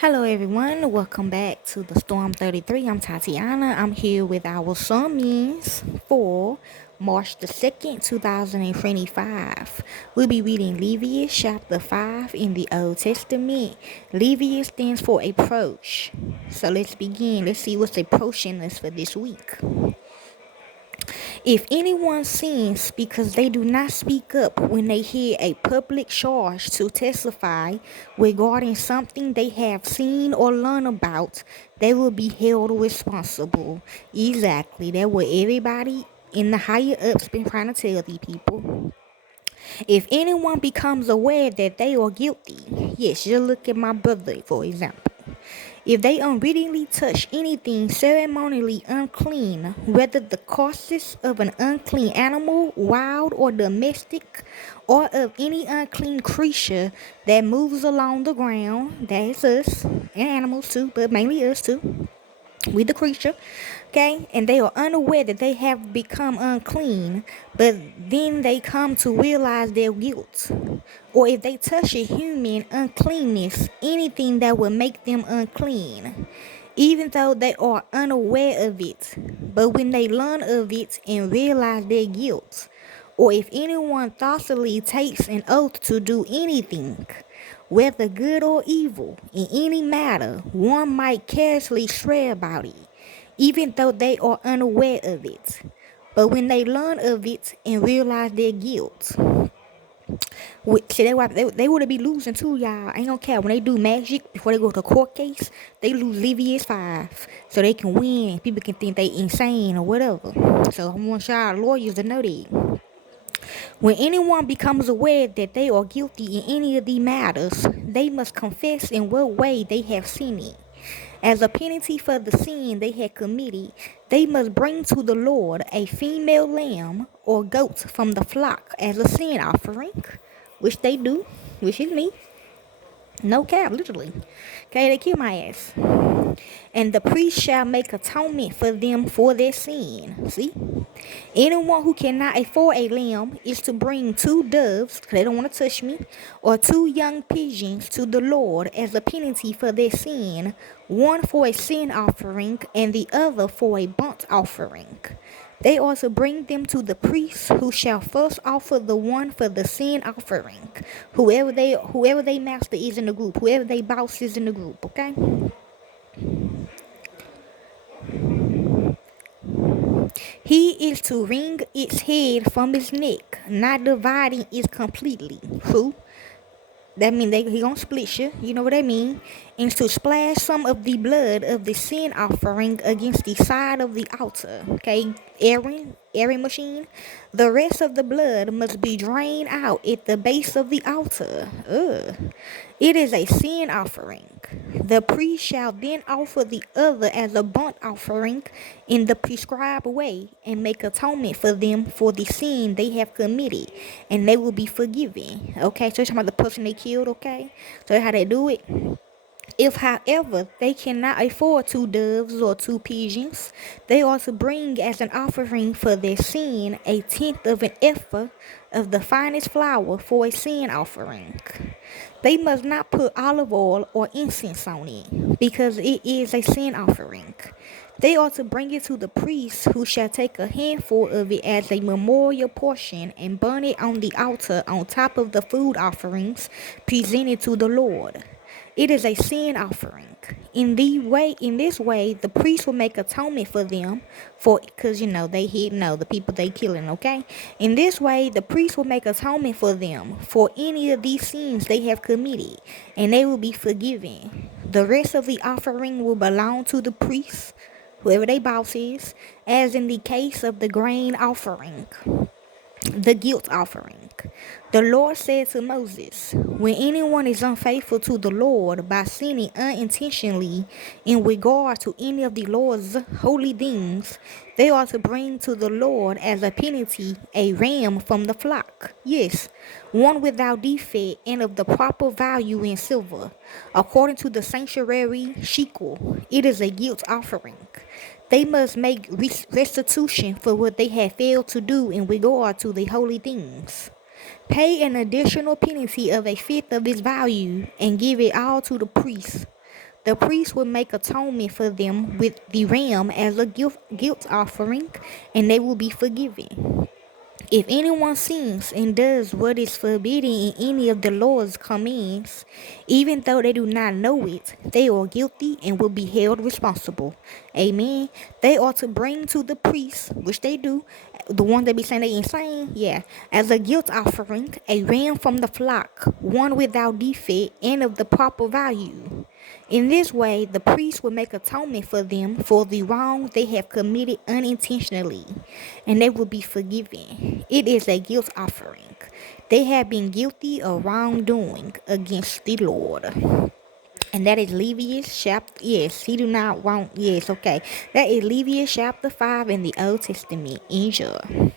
Hello everyone, welcome back to the Storm 33. I'm Tatiana. I'm here with our sermons for March the 2nd, 2025. We'll be reading Leviticus chapter 5 in the Old Testament. Leviticus stands for approach. So let's begin. Let's see what's approaching us for this week. If anyone sins because they do not speak up when they hear a public charge to testify regarding something they have seen or learned about, they will be held responsible. Exactly. That's what everybody in the higher ups been trying to tell these people. If anyone becomes aware that they are guilty, yes, just look at my brother, for example. If they unwittingly touch anything ceremonially unclean, whether the carcass of an unclean animal, wild or domestic, or of any unclean creature that moves along the ground, that is us, and animals too, but mainly us too, with the creature, okay, and they are unaware that they have become unclean, but then they come to realize their guilt, or if they touch a human uncleanness, anything that will make them unclean, even though they are unaware of it, but when they learn of it and realize their guilt, or if anyone thoughtfully takes an oath to do anything, whether good or evil, in any matter, one might carelessly swear about it, even though they are unaware of it. But when they learn of it and realize their guilt, see, they would be losing too, y'all. I ain't gonna care. When they do magic before they go to court case, they lose Levi's 5 so they can win. People can think they insane or whatever. So I want y'all lawyers to know that. When anyone becomes aware that they are guilty in any of these matters, they must confess in what way they have sinned. As a penalty for the sin they had committed, they must bring to the Lord a female lamb or goat from the flock as a sin offering, which they do, which is me. No cap, literally. Okay, they kill my ass. And the priest shall make atonement for them for their sin. See? Anyone who cannot afford a lamb is to bring 2 doves, because they don't want to touch me, or 2 young pigeons to the Lord as a penalty for their sin, one for a sin offering and the other for a burnt offering. They are to bring them to the priest, who shall first offer the one for the sin offering. Whoever they master is in the group, whoever they boss is in the group, okay? He is to wring its head from its neck, not dividing it completely. Who? That mean he gonna split you. You know what I mean? And to splash some of the blood of the sin offering against the side of the altar. Okay, Aaron machine. The rest of the blood must be drained out at the base of the altar. Ugh. It is a sin offering. The priest shall then offer the other as a burnt offering in the prescribed way and make atonement for them for the sin they have committed, and they will be forgiven. Okay, so it's about the person they killed, okay? So that's how they do it. If, however, they cannot afford 2 doves or 2 pigeons, they are to bring as an offering for their sin a tenth of an ephah of the finest flour for a sin offering. They must not put olive oil or incense on it, because it is a sin offering. They are to bring it to the priest, who shall take a handful of it as a memorial portion and burn it on the altar on top of the food offerings presented to the Lord. It is a sin offering. In this way, the priest will make atonement for them, because they the people they killing. Okay. In this way, the priest will make atonement for them for any of these sins they have committed, and they will be forgiven. The rest of the offering will belong to the priest, whoever their boss is, as in the case of the grain offering, the guilt offering. The Lord said to Moses, when anyone is unfaithful to the Lord by sinning unintentionally in regard to any of the Lord's holy things, they are to bring to the Lord as a penalty a ram from the flock. Yes, one without defect and of the proper value in silver, according to the sanctuary shekel. It is a guilt offering. They must make restitution for what they have failed to do in regard to the holy things. Pay an additional penalty of a fifth of its value and give it all to the priest. The priest will make atonement for them with the ram as a guilt offering, and they will be forgiven. If anyone sins and does what is forbidden in any of the Lord's commands, even though they do not know it, they are guilty and will be held responsible. Amen. They are to bring to the priest, which they do, the one that be saying they insane, yeah, as a guilt offering, a ram from the flock, one without defect and of the proper value. In this way, the priest will make atonement for them for the wrong they have committed unintentionally, and they will be forgiven. It is a guilt offering. They have been guilty of wrongdoing against the Lord. And that is Leviticus chapter, yes, he do not want, yes, okay. That is Leviticus chapter 5 in the Old Testament. Enjoy.